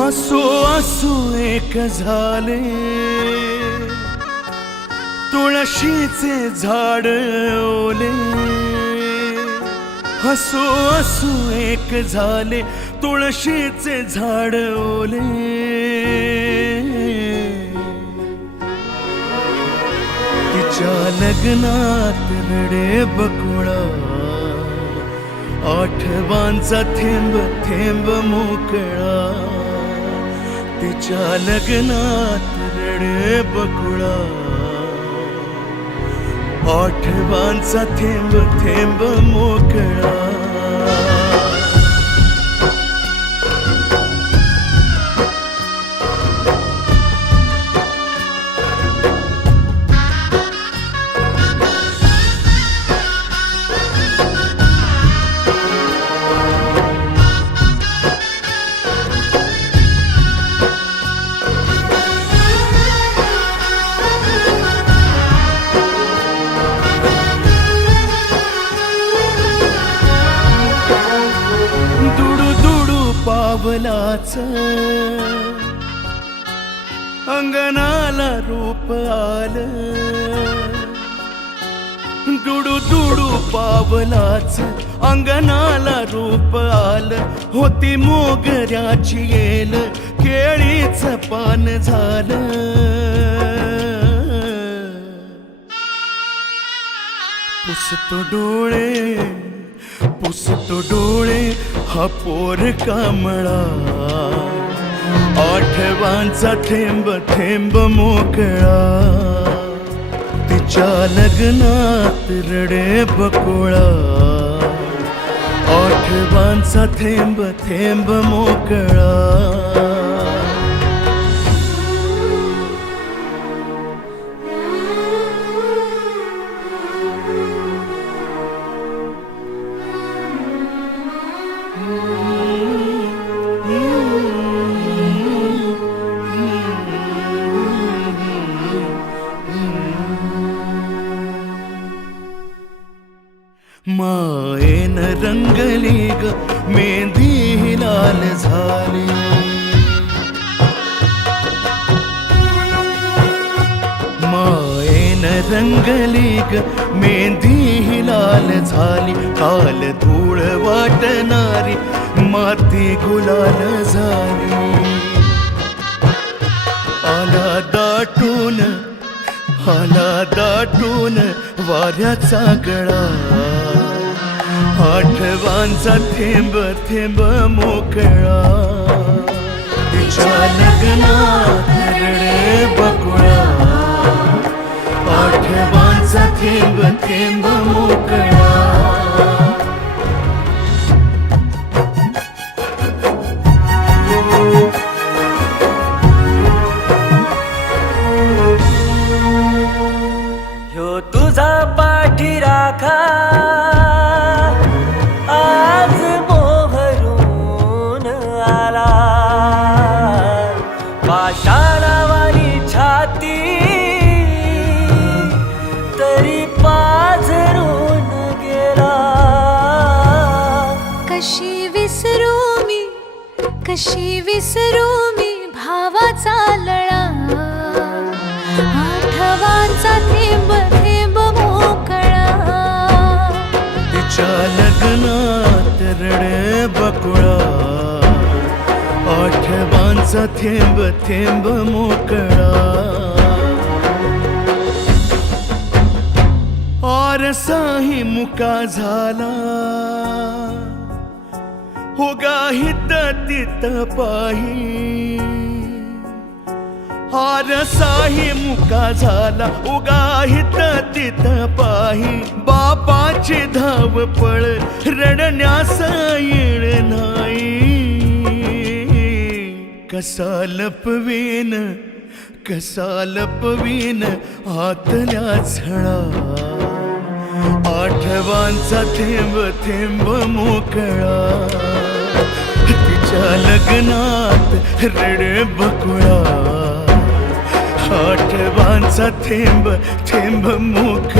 असो असो एक झाले तुळशीचे झाड ओले, हसू हसू एक झाले तुळशीचे झाड ओले. तिच्या लग्नात रडे बकुळा, आठवांचा थेंब थेंब मोकळा. तिच्या लग्नात रडे बकुळा, आठवांचा थेंब थेंब मोकळा. पावलाच अंगणाला रूप आलं, दुडू दुडू पावलाच अंगणाला रूप आलं. होती मोगऱ्याची येल केळीच पान झालं. पुसतो डोळे पुसतो डोळे हा पोर कामळा, आठवांचा थेंब थेंब मोकळा. तिच्या लग्नात रडे बकुळा, आठवांचा थेंब थेंब मोकळा. मायेन रंगली ग मेहंदी लाल झाली, मायेन रंगली ग मेहंदी लाल झाली. काल धूळ वाटणारी माती गुलाल झाली. आला दाटून वाऱ्याचा गळा, आठवांचा थेंब थेंब मोकळा. तिच्या लग्नात रडे बकुळा, आठवांचा थेंब थेंब मोकळा. तुझा पाठीराखा आज मोहरून आला, पाषाणावानी छाती तरी पाझरून गेला. कशी विसरू मी भावाचा लळा, आठवांचा थेंब थेंब मोकळा. तिच्या लग्नात रडे बकुळा, आठवांचा थेंब थेंब मोकळा. आरसाही मुका झाला, होगा हित तित पाही. आरसाही मुका झाला, उगा हित तित पाही. बापाची धावपळ रडण्यास येळ नाही. कसा लपवीन आतल्या झळा, आठवांचा थेंब थेंब मोकळा. तिच्या लग्नात रडे बकुळा, आठवांचा थेंब थेंब मोकळा.